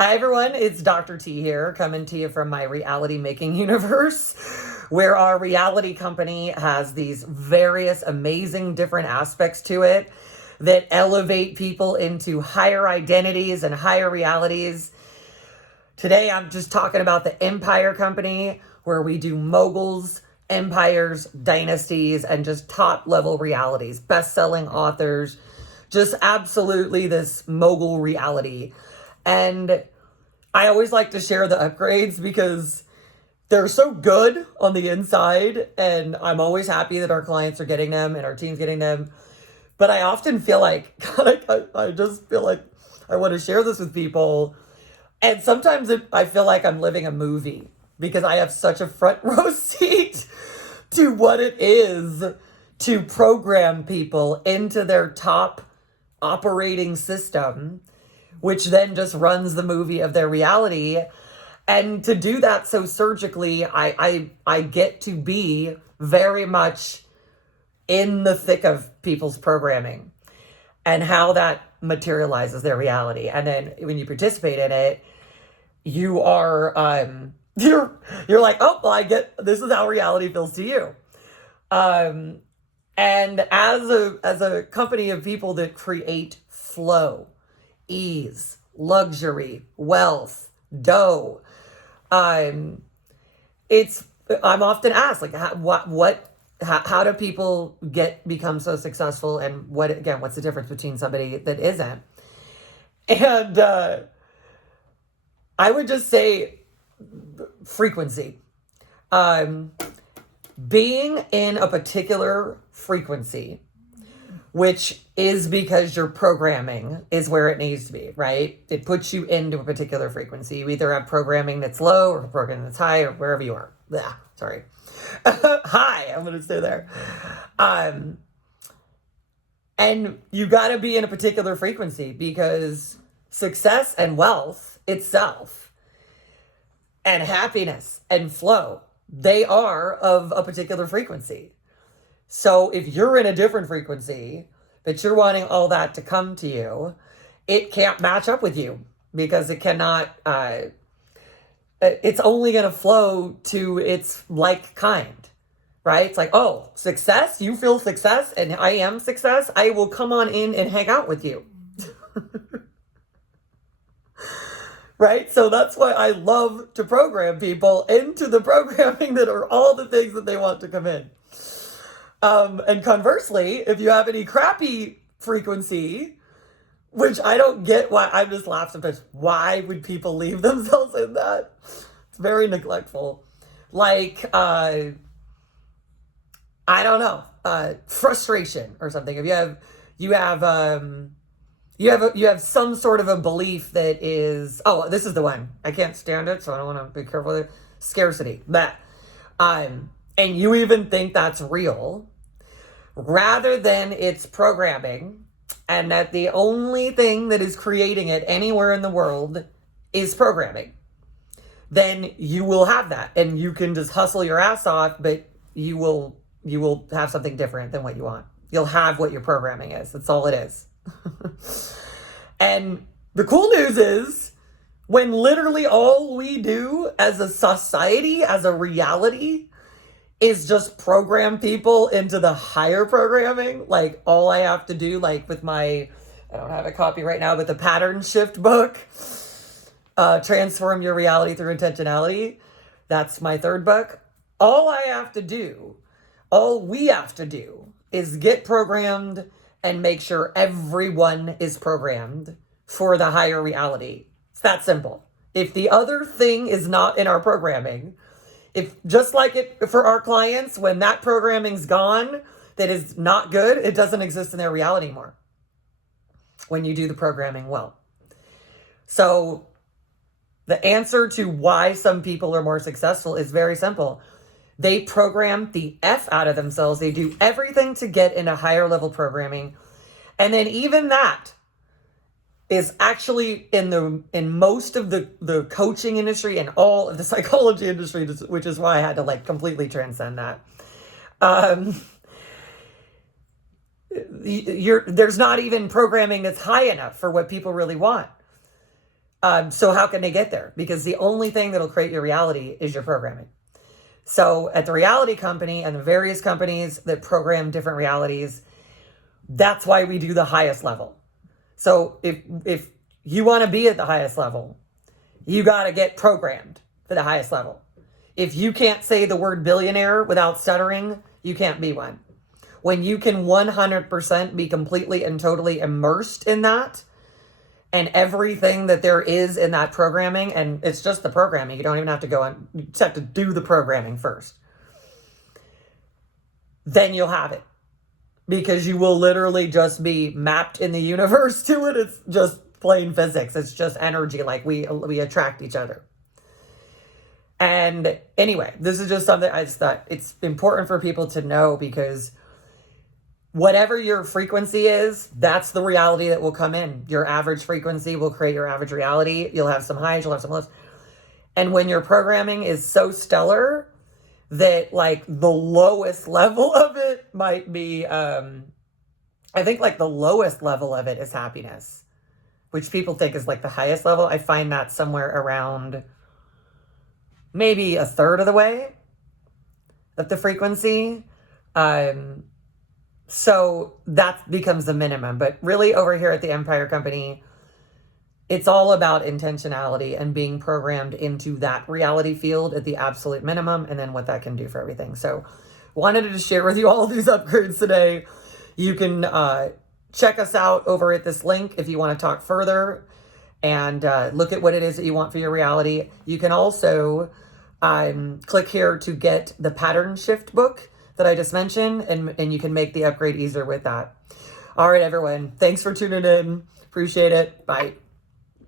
Hi everyone, it's Dr. T here, coming to you from my reality making universe, where our reality company has these various amazing different aspects to it that elevate people into higher identities and higher realities. Today I'm just talking about the Empire Company, where we do moguls, empires, dynasties, and just top level realities, best-selling authors, just absolutely this mogul reality. And I always like to share the upgrades because they're so good on the inside, and I'm always happy that our clients are getting them and our team's getting them. But I often feel like, I just feel like I want to share this with people. And sometimes I feel like I'm living a movie because I have such a front row seat to what it is to program people into their top operating system, which then just runs the movie of their reality. And to do that so surgically, I get to be very much in the thick of people's programming and how that materializes their reality. And then when you participate in it, you are you're like, oh, well, I get, this is how reality feels to you. And as a company of people that create flow, ease, luxury, wealth, dough, I'm often asked, like, how do people become so successful, and what's the difference between somebody that isn't? And I would just say frequency. Being in a particular frequency, which is because your programming is where it needs to be, right? It puts you into a particular frequency. You either have programming that's low or programming that's high, or wherever you are. Sorry. High, I'm going to stay there. And you got to be in a particular frequency because success and wealth itself and happiness and flow, they are of a particular frequency. So if you're in a different frequency, but you're wanting all that to come to you, it can't match up with you because it cannot, it's only going to flow to its like kind, right? It's like, oh, success, you feel success and I am success. I will come on in and hang out with you. Right? So that's why I love to program people into the programming that are all the things that they want to come in. And conversely, if you have any crappy frequency, which I don't get, why, I'm just laughing sometimes. Why would people leave themselves in that? It's very neglectful. Like, I don't know, frustration or something. If you have some sort of a belief that is, oh, this is the one. I can't stand it, so I don't want to be careful with it. Scarcity. And you even think that's real, rather than it's programming, and that the only thing that is creating it anywhere in the world is programming, then you will have that, and you can just hustle your ass off, but you will have something different than what you want. You'll have what your programming is. That's all it is. And the cool news is, when literally all we do as a society, as a reality, is just program people into the higher programming. Like, all I have to do, like with I don't have a copy right now, but the pattern shift book, Transform Your Reality Through Intentionality, that's my third book. All we have to do is get programmed and make sure everyone is programmed for the higher reality. It's that simple. If the other thing is not in our programming, if just like it for our clients, when that programming's gone, that is not good, it doesn't exist in their reality anymore when you do the programming well. So the answer to why some people are more successful is very simple. They program the F out of themselves. They do everything to get into higher level programming. And then even that is actually in most of the coaching industry and all of the psychology industry, which is why I had to completely transcend that. There's not even programming that's high enough for what people really want. So how can they get there? Because the only thing that'll create your reality is your programming. So at the reality company and the various companies that program different realities, that's why we do the highest level. So if you want to be at the highest level, you got to get programmed for the highest level. If you can't say the word billionaire without stuttering, you can't be one. When you can 100% be completely and totally immersed in that, and everything that there is in that programming, and it's just the programming, you don't even have to go on, you just have to do the programming first, then you'll have it. Because you will literally just be mapped in the universe to it. It's just plain physics. It's just energy, like we attract each other. And anyway, this is just something I just thought it's important for people to know, because whatever your frequency is, that's the reality that will come in. Your average frequency will create your average reality. You'll have some highs, you'll have some lows. And when your programming is so stellar that like the lowest level of it might be, I think like the lowest level of it is happiness, which people think is like the highest level. I find that somewhere around maybe a third of the way of the frequency. So that becomes the minimum. But really over here at the Empire Company, it's all about intentionality and being programmed into that reality field at the absolute minimum, and then what that can do for everything. So wanted to share with you all of these upgrades today. You can check us out over at this link if you want to talk further and look at what it is that you want for your reality. You can also click here to get the pattern shift book that I just mentioned, and you can make the upgrade easier with that. All right, everyone. Thanks for tuning in. Appreciate it. Bye.